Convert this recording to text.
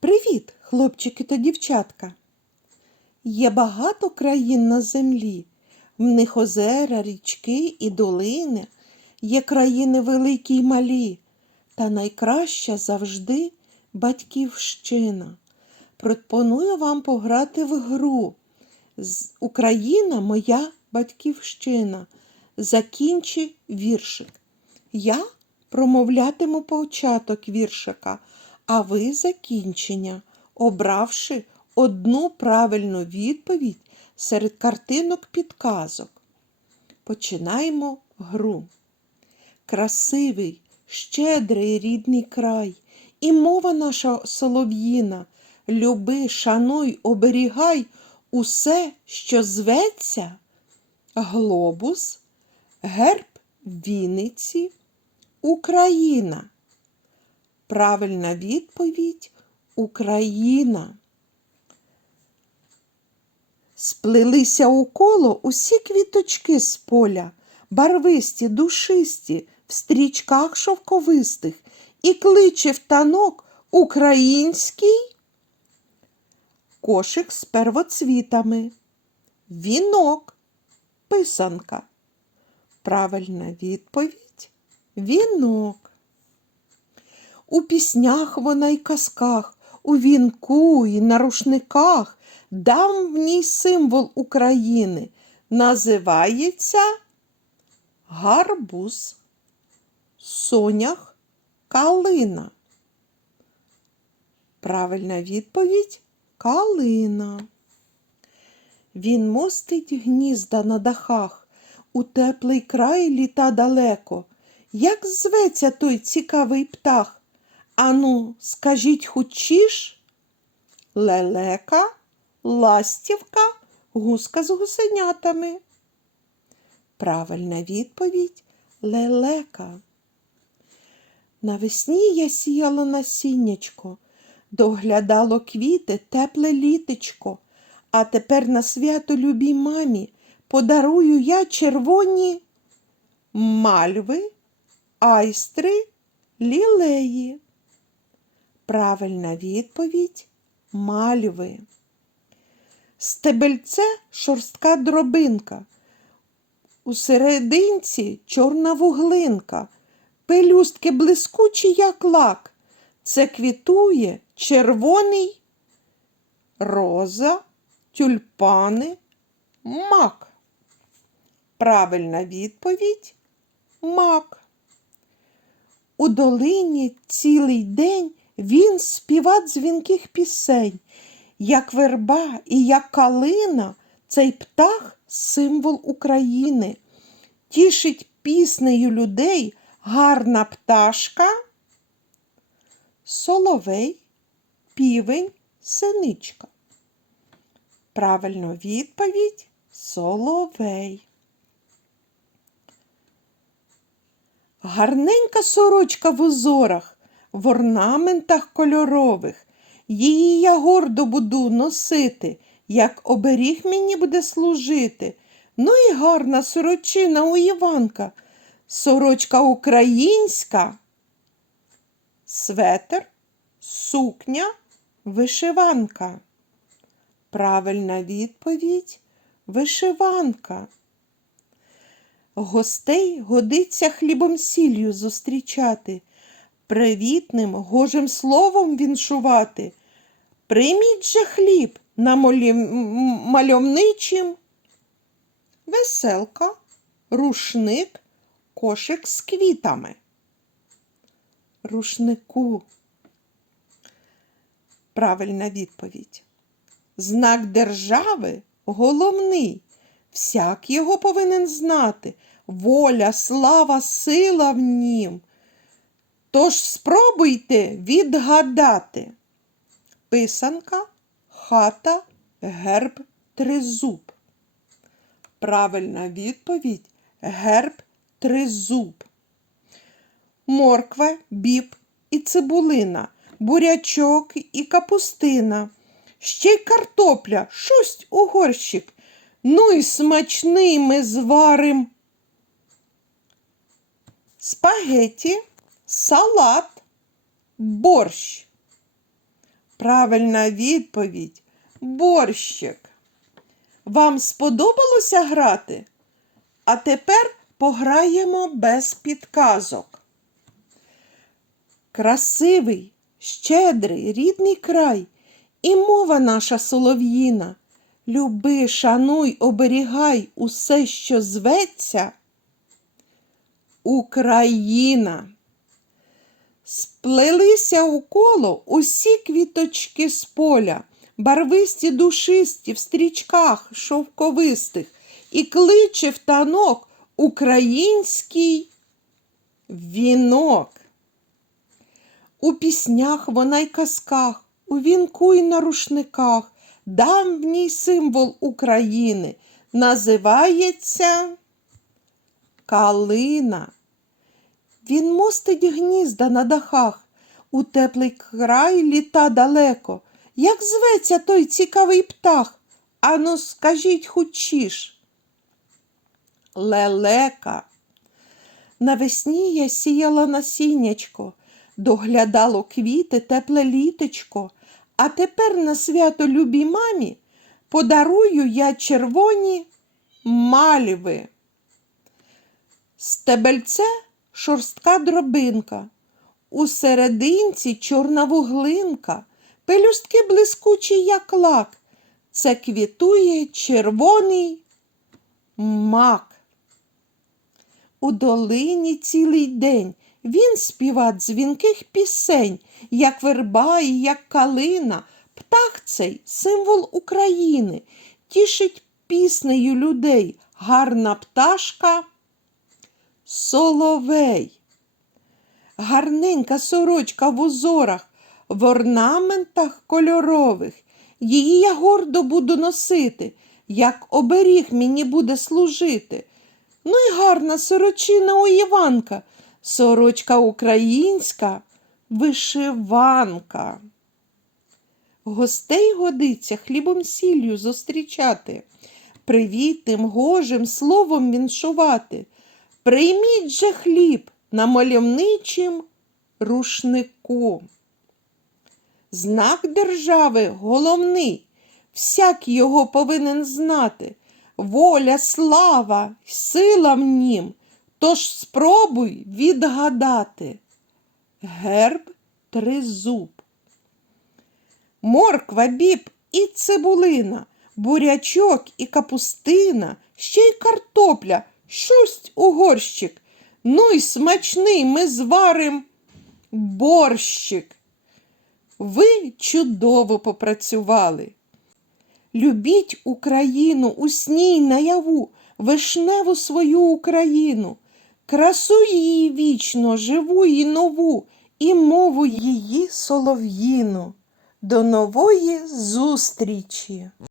Привіт, хлопчики та дівчатка. Є багато країн на землі. В них озера, річки і долини. Є країни великі й малі. Та найкраща завжди батьківщина. Пропоную вам пограти в гру. Україна моя батьківщина. Закінчи віршик. Я промовлятиму початок віршика, а ви закінчення, обравши одну правильну відповідь серед картинок підказок. Починаємо гру. Красивий, щедрий рідний край, і мова наша солов'їна. Люби, шануй, оберігай усе, що зветься глобус, герб Вінниці, Україна. Правильна відповідь Україна. Сплелися у коло усі квіточки з поля, барвисті, душисті, в стрічках шовковистих, і кличе в танок український кошик з первоцвітами, вінок, писанка. Правильна відповідь вінок. У піснях вона й казках, у вінку і на рушниках давній символ України називається гарбуз, сонях, калина. Правильна відповідь калина. Він мостить гнізда на дахах, у теплий край літа далеко. Як зветься той цікавий птах? Ану, скажіть хучіш? Лелека, ластівка, гуска з гусенятами. Правильна відповідь лелека. Навесні я сіяла насіннячко, доглядало квіти тепле літечко, а тепер на свято любій мамі подарую я червоні мальви, айстри, лілеї. Правильна відповідь мальви. Стебельце шорстка дробинка. У серединці чорна вуглинка, пелюстки блискучі, як лак. Це квітує червоний роза, тюльпани, мак. Правильна відповідь мак. У долині цілий день він співа дзвінких пісень. Як верба і як калина, цей птах символ України. Тішить піснею людей гарна пташка, соловей, півень, синичка. Правильно відповідь соловей. Гарненька сорочка в узорах, в орнаментах кольорових. Її я гордо буду носити, як оберіг мені буде служити. Ну і гарна сорочина у Іванка, сорочка українська, светр, сукня, вишиванка. Правильна відповідь вишиванка. Гостей годиться хлібом сіллю зустрічати, привітним, гожим словом віншувати. Прийміть же хліб на молі... м- мальовничим. Веселка, рушник, кошик з квітами. Рушнику. Правильна відповідь. Знак держави головний. Всяк його повинен знати. Воля, слава, сила в нім. Тож спробуйте відгадати. Писанка, хата, герб, тризуб. Правильна відповідь герб, тризуб. Морква, біб і цибулина, бурячок і капустина. Ще й картопля, шусть у горщик. Ну і смачний ми зварим. Спагеті, салат, борщ. Правильна відповідь борщик. Вам сподобалося грати? А тепер пограємо без підказок. Красивий, щедрий, рідний край і мова наша солов'їна. Люби, шануй, оберігай усе, що зветься. Україна. Сплелися у коло усі квіточки з поля, барвисті душисті в стрічках шовковистих, і кличе в танок український вінок. У піснях вона й казках, у вінку й на рушниках, давній символ України називається Калина. Він мостить гнізда на дахах, у теплий край літа далеко. Як зветься той цікавий птах? Ану, скажіть хучіш. Лелека. Навесні я сіяла насіннячко, доглядало квіти тепле літочко, а тепер на свято любій мамі подарую я червоні мальви. Стебельце шорстка дробинка, у серединці чорна вуглинка, пелюстки блискучі, як лак. Це квітує червоний мак. У долині цілий день він співа дзвінких пісень, як верба і як калина. Птах цей символ України, тішить піснею людей. Гарна пташка соловей. Гарненька сорочка в узорах, в орнаментах кольорових. Її я гордо буду носити, як оберіг мені буде служити. Ну й гарна сорочина у Іванка, сорочка українська, вишиванка. Гостей годиться хлібом сіллю зустрічати, привітним, гожим словом віншувати. Прийміть же хліб на мальовничим рушнику. Знак держави головний, всяк його повинен знати. Воля, слава, сила в нім, тож спробуй відгадати. Герб тризуб. Морква, біб і цибулина, бурячок і капустина, ще й картопля, шусть у горщик. Ну й смачний ми зварим борщик. Ви чудово попрацювали. Любіть Україну у сній наяву, вишневу свою Україну, красу її вічно, живу і нову, і мову її солов'їну. До нової зустрічі!